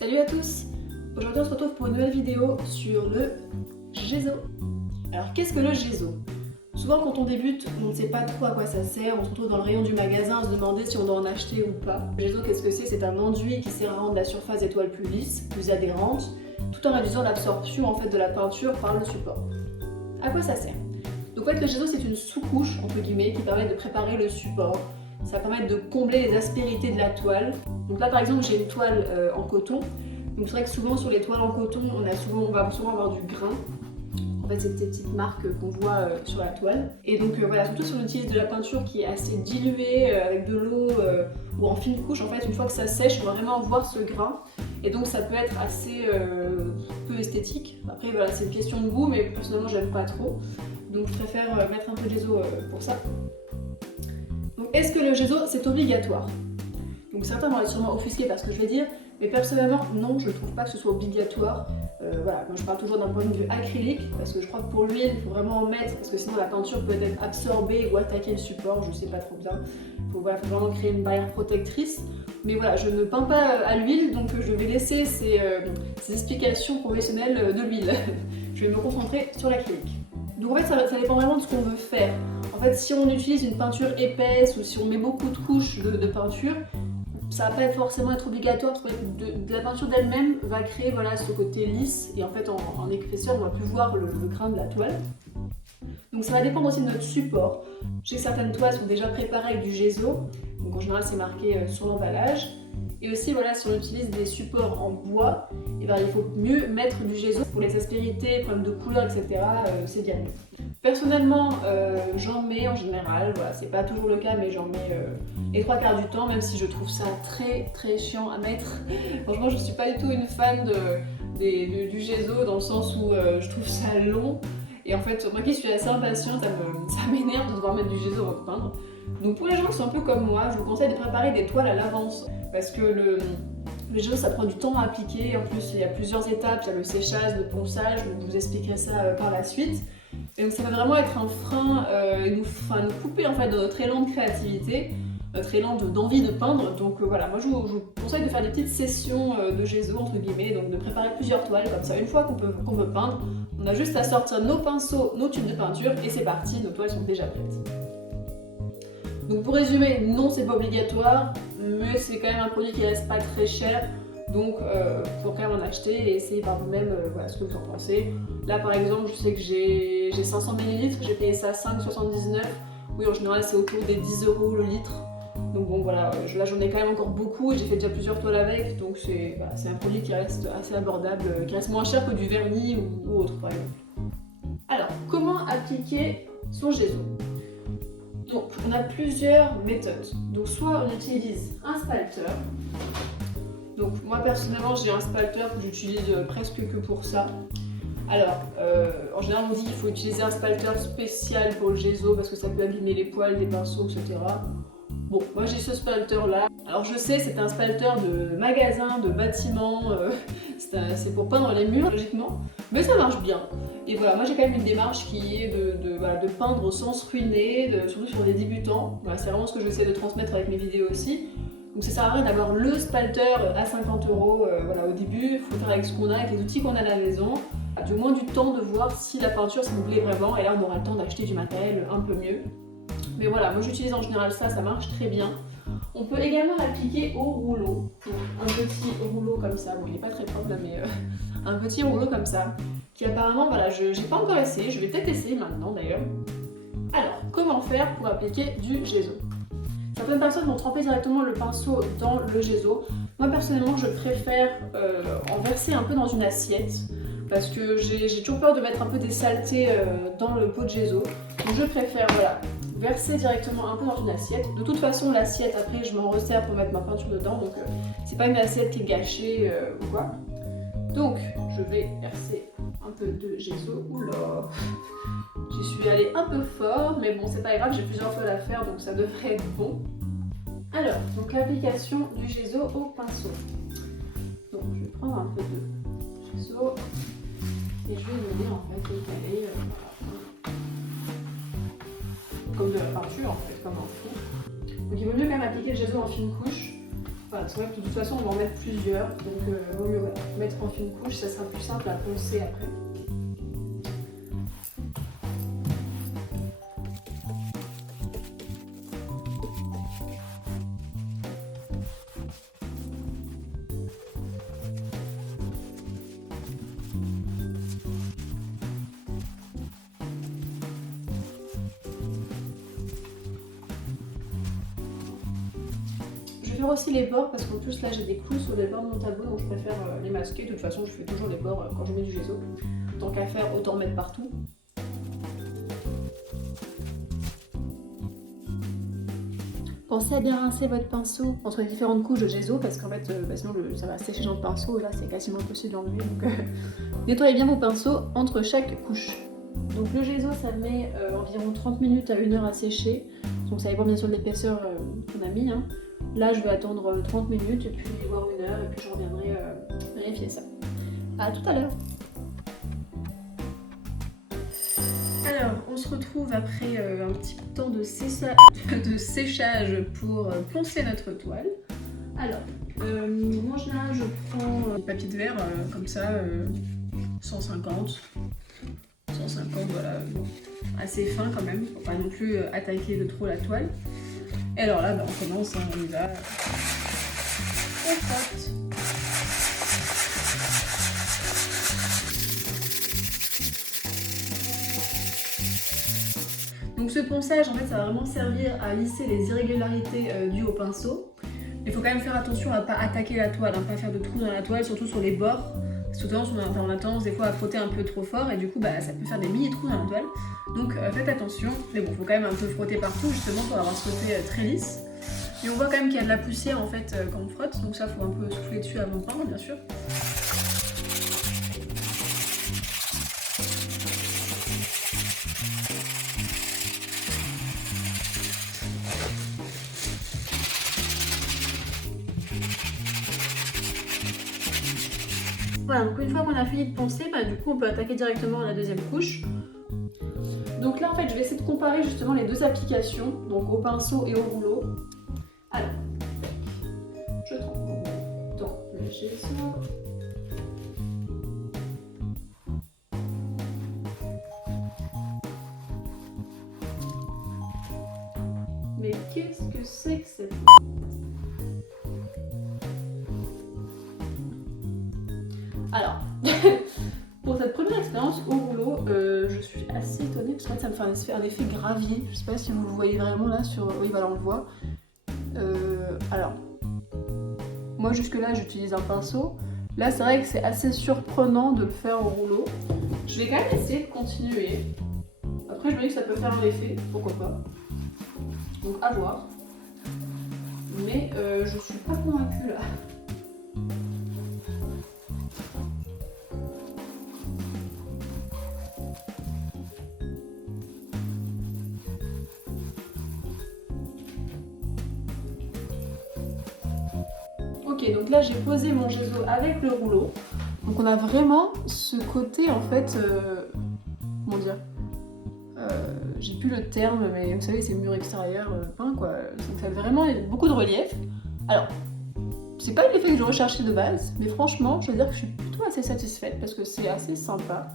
Salut à tous! Aujourd'hui on se retrouve pour une nouvelle vidéo sur le Gézo. Alors qu'est-ce que le Gézo? Souvent quand on débute, on ne sait pas trop à quoi ça sert, on se retrouve dans le rayon du magasin à se demander si on doit en acheter ou pas. Le Gézo, qu'est-ce que c'est? C'est un enduit qui sert à rendre la surface des toiles plus lisse, plus adhérente, tout en réduisant l'absorption en fait de la peinture par le support. À quoi ça sert? Donc en fait le Gézo c'est une sous-couche entre guillemets qui permet de préparer le support. Ça va permettre de combler les aspérités de la toile. Donc là par exemple j'ai une toile en coton. Donc c'est vrai que souvent sur les toiles en coton on va souvent avoir du grain. En fait c'est ces petites marques qu'on voit sur la toile. Et donc voilà, surtout si on utilise de la peinture qui est assez diluée avec de l'eau ou en fine couche, en fait une fois que ça sèche on va vraiment voir ce grain. Et donc ça peut être assez peu esthétique. Après voilà, c'est une question de goût mais personnellement j'aime pas trop. Donc je préfère mettre un peu de Gézo pour ça. Donc est-ce que le Gézo c'est obligatoire? Donc certains vont être sûrement offusqués par ce que je vais dire, mais personnellement non, je ne trouve pas que ce soit obligatoire. Voilà, moi je parle toujours d'un point de vue acrylique, parce que je crois que pour l'huile, il faut vraiment en mettre, parce que sinon la peinture peut être absorbée ou attaquer le support, je sais pas trop bien. Faut vraiment créer une barrière protectrice. Mais voilà, je ne peins pas à l'huile, donc je vais laisser ces explications professionnelles de l'huile. Je vais me concentrer sur l'acrylique. Donc en fait ça dépend vraiment de ce qu'on veut faire. En fait si on utilise une peinture épaisse ou si on met beaucoup de couches de peinture, ça va pas forcément être obligatoire parce que de la peinture d'elle-même va créer voilà, ce côté lisse et en fait en épaisseur on va plus voir le grain de la toile. Donc ça va dépendre aussi de notre support. Je sais que certaines toiles sont déjà préparées avec du Gézo, donc en général c'est marqué sur l'emballage. Et aussi voilà, si on utilise des supports en bois, et ben, il faut mieux mettre du Gézo pour les aspérités, problèmes de couleur, etc. C'est bien mieux. Personnellement, j'en mets en général, voilà, c'est pas toujours le cas, mais j'en mets les 3/4 du temps, même si je trouve ça très chiant à mettre. Franchement, je suis pas du tout une fan du Gézo, dans le sens où je trouve ça long. Et en fait, moi qui suis assez impatiente, ça m'énerve de devoir mettre du Gézo avant de peindre. Donc pour les gens qui sont un peu comme moi, je vous conseille de préparer des toiles à l'avance. Parce que le Gézo ça prend du temps à appliquer, en plus il y a plusieurs étapes, il y a le séchage, le ponçage, je vous expliquerai ça par la suite. Et donc ça va vraiment être un frein et nous couper en fait de notre élan de créativité, notre élan d'envie de peindre. Donc voilà, moi je vous conseille de faire des petites sessions de Gézo entre guillemets, donc de préparer plusieurs toiles, comme ça une fois qu'on veut peindre, on a juste à sortir nos pinceaux, nos tubes de peinture et c'est parti, nos toiles sont déjà prêtes. Donc pour résumer, non c'est pas obligatoire, mais c'est quand même un produit qui reste pas très cher, donc faut quand même en acheter et essayer par vous-même voilà, ce que vous en pensez. Là par exemple, je sais que j'ai 500 ml, j'ai payé ça à 5,79 €. Oui, en général c'est autour des 10 € le litre. Donc bon voilà, là j'en ai quand même encore beaucoup et j'ai fait déjà plusieurs toiles avec, donc c'est un produit qui reste assez abordable, qui reste moins cher que du vernis ou autre par exemple. Alors, comment appliquer son Gézo? Donc, on a plusieurs méthodes. Donc, soit on utilise un spalter. Donc, moi personnellement, j'ai un spalter que j'utilise presque que pour ça. Alors, en général, on dit qu'il faut utiliser un spalter spécial pour le Gézo parce que ça peut abîmer les poils des pinceaux, etc. Bon, moi j'ai ce spalter là. Alors, je sais, c'est un spalter de magasin, de bâtiment. C'est pour peindre les murs, logiquement. Mais ça marche bien. Et voilà, moi j'ai quand même une démarche qui est de peindre sans se ruiner, surtout sur des débutants. Voilà, c'est vraiment ce que j'essaie de transmettre avec mes vidéos aussi. Donc ça sert à rien d'avoir le spalter à 50 € voilà, au début, il faut faire avec ce qu'on a, avec les outils qu'on a à la maison. Du moins du temps de voir si la peinture ça nous plaît vraiment, et là on aura le temps d'acheter du matériel un peu mieux. Mais voilà, moi j'utilise en général ça marche très bien. On peut également l'appliquer au rouleau. Un petit rouleau comme ça, bon il n'est pas très propre là, mais un petit rouleau comme ça. Qui apparemment, voilà, je n'ai pas encore essayé, je vais peut-être essayer maintenant d'ailleurs. Alors, comment faire pour appliquer du Gézo? Certaines personnes vont tremper directement le pinceau dans le Gézo. Moi personnellement, je préfère en verser un peu dans une assiette parce que j'ai toujours peur de mettre un peu des saletés dans le pot de Gézo. Donc je préfère, voilà, verser directement un peu dans une assiette. De toute façon, l'assiette, après, je m'en resserre pour mettre ma peinture dedans, donc c'est pas une assiette qui est gâchée ou quoi. Donc, je vais verser un peu de Gézo. Oula, j'y suis allée un peu fort, mais bon, c'est pas grave, j'ai plusieurs toiles à faire, donc ça devrait être bon. Alors, donc l'application du Gézo au pinceau. Donc, je vais prendre un peu de Gézo et je vais venir en fait étaler comme de la peinture en fait, comme un fond. Donc, il vaut mieux quand même appliquer le Gézo en fine couche Voilà, c'est vrai que de toute façon on va en mettre plusieurs, donc vaut mieux mettre en une couche, ça sera plus simple à poncer après. Je vais faire aussi les bords parce qu'en plus là j'ai des clous sur les bords de mon tableau, donc je préfère les masquer. De toute façon je fais toujours les bords quand je mets du gesso. Tant qu'à faire, autant mettre partout. Pensez à bien rincer votre pinceau entre les différentes couches de gesso parce qu'en fait sinon ça va sécher dans le pinceau et là c'est quasiment impossible d'enlever. Donc nettoyez bien vos pinceaux entre chaque couche. Donc le gesso ça met environ 30 minutes à 1 heure à sécher. Donc ça dépend bien sûr de l'épaisseur qu'on a mis. Hein. Là je vais attendre 30 minutes et puis voire 1 heure et puis je reviendrai vérifier ça. A tout à l'heure. Alors on se retrouve après un petit temps de séchage pour poncer notre toile. Alors moi en général je prends des papiers de verre comme ça 150 voilà, assez fin quand même, pour pas non plus attaquer de trop la toile. Et alors là, on commence, hein, on y va. On frotte. Donc ce ponçage, en fait, ça va vraiment servir à lisser les irrégularités dues au pinceau. Il faut quand même faire attention à ne pas attaquer la toile, hein, pas faire de trous dans la toile, surtout sur les bords. Parce que on a tendance des fois à frotter un peu trop fort et du coup ça peut faire des mini trous dans la toile. Donc faites attention, mais bon, faut quand même un peu frotter partout justement pour avoir ce côté très lisse. Et on voit quand même qu'il y a de la poussière en fait quand on frotte, donc ça faut un peu souffler dessus avant de peindre bien sûr. Voilà, donc une fois qu'on a fini de poncer, du coup on peut attaquer directement la deuxième couche. Donc là en fait je vais essayer de comparer justement les deux applications, donc au pinceau et au rouleau. Alors, je trempe dans le gesso. Mais qu'est-ce que c'est que cette... Alors, pour cette première expérience au rouleau, je suis assez étonnée parce que ça me fait un effet gravier. Je sais pas si vous le voyez vraiment là sur... Oui, voilà, on le voit. Alors, moi jusque là j'utilise un pinceau. Là c'est vrai que c'est assez surprenant de le faire au rouleau. Je vais quand même essayer de continuer. Après je me dis que ça peut faire un effet, pourquoi pas. Donc à voir. Mais je suis pas convaincue là. Ok, donc là j'ai posé mon gesso avec le rouleau. Donc on a vraiment ce côté en fait, comment dire, j'ai plus le terme, mais vous savez c'est mur extérieur peint quoi. Ça fait vraiment beaucoup de relief. Alors, c'est pas l'effet que je recherchais de base, mais franchement je veux dire que je suis plutôt assez satisfaite parce que c'est assez sympa.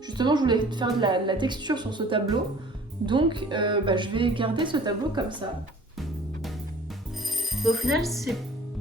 Justement je voulais faire de la texture sur ce tableau, donc je vais garder ce tableau comme ça. Au final c'est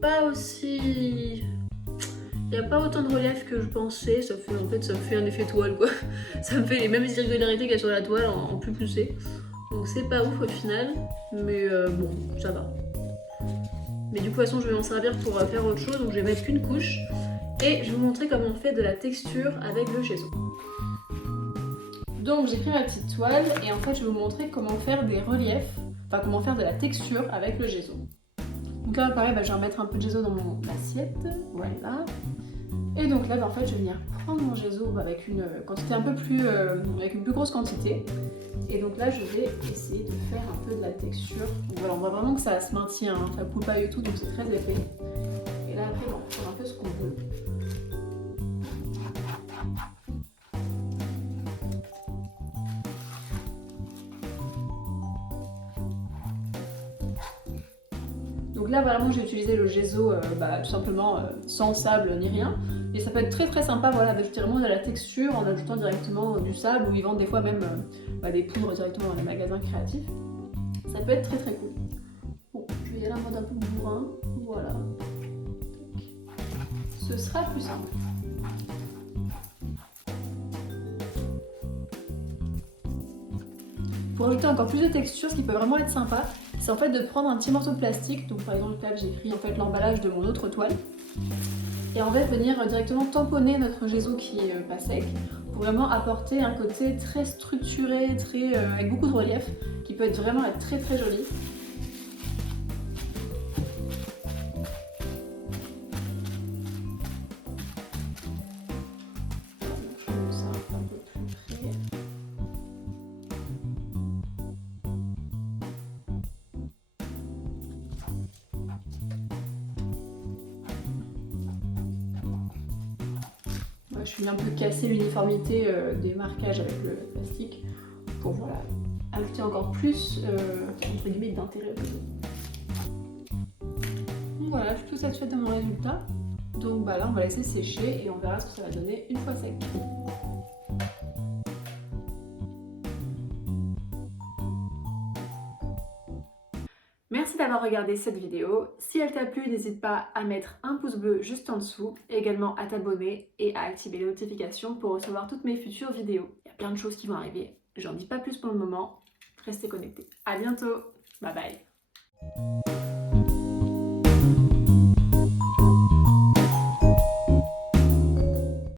pas aussi... Il n'y a pas autant de relief que je pensais, en fait ça me fait un effet toile quoi. Ça me fait les mêmes irrégularités qu'il y a sur la toile en plus poussé. Donc c'est pas ouf au final, mais bon, ça va. Mais du coup de toute façon je vais m'en servir pour faire autre chose, donc je vais mettre qu'une couche. Et je vais vous montrer comment on fait de la texture avec le gesso. Donc j'ai pris ma petite toile et en fait je vais vous montrer comment faire des reliefs, enfin comment faire de la texture avec le gesso. Donc là pareil, je vais remettre un peu de gesso dans mon assiette, voilà. Et donc là en fait je vais venir prendre mon gesso avec une quantité un peu plus, avec une plus grosse quantité. Et donc là je vais essayer de faire un peu de la texture. Donc voilà, on voit vraiment que ça se maintient, hein, ça coule pas du tout, donc c'est très épais. Et là après on fait un peu ce qu'on veut. Donc Donc là vraiment j'ai utilisé le Gesso tout simplement sans sable ni rien. Et ça peut être très sympa voilà, d'ajouter vraiment de la texture en ajoutant directement du sable, ou ils vendent des fois même des poudres directement dans les magasins créatifs. Ça peut être très cool. Bon, je vais y aller en mode un peu bourrin, voilà. Ce sera plus simple. Pour ajouter encore plus de texture, ce qui peut vraiment être sympa, c'est en fait de prendre un petit morceau de plastique. Donc par exemple là j'ai pris en fait l'emballage de mon autre toile. Et en fait venir directement tamponner notre Gesso qui est pas sec, pour vraiment apporter un côté très structuré, avec beaucoup de relief, qui peut vraiment être très joli. Je suis un peu cassé l'uniformité des marquages avec le plastique pour voilà, ajouter encore plus entre guillemets d'intérêt au côté. Voilà, je suis tout satisfaite de mon résultat. Donc là on va laisser sécher et on verra ce que ça va donner une fois sec. Merci d'avoir regardé cette vidéo. Si elle t'a plu, n'hésite pas à mettre un pouce bleu juste en dessous, et également à t'abonner et à activer les notifications pour recevoir toutes mes futures vidéos. Il y a plein de choses qui vont arriver, j'en dis pas plus pour le moment. Restez connectés. À bientôt, bye bye.